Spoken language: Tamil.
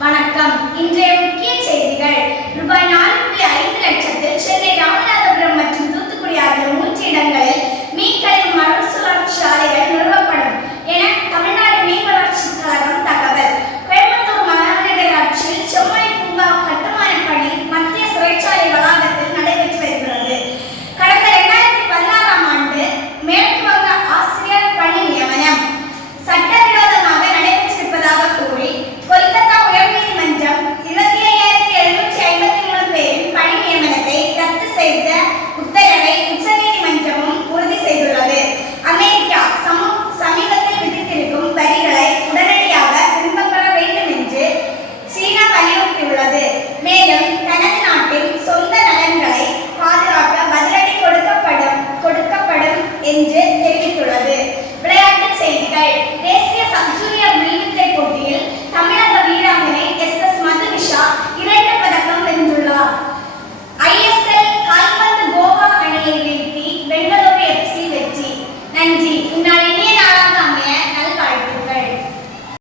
வணக்கம். இன்றைய முக்கிய செய்திகள். ரூபாய் 4.5 லட்சத்தில் சென்னை, ராமநாதபுரம் மற்றும் தூத்துக்குடி ஆகிய 3 இடங்களில் மீன் கழிவு மறுசுழற்சி ஆலைகள்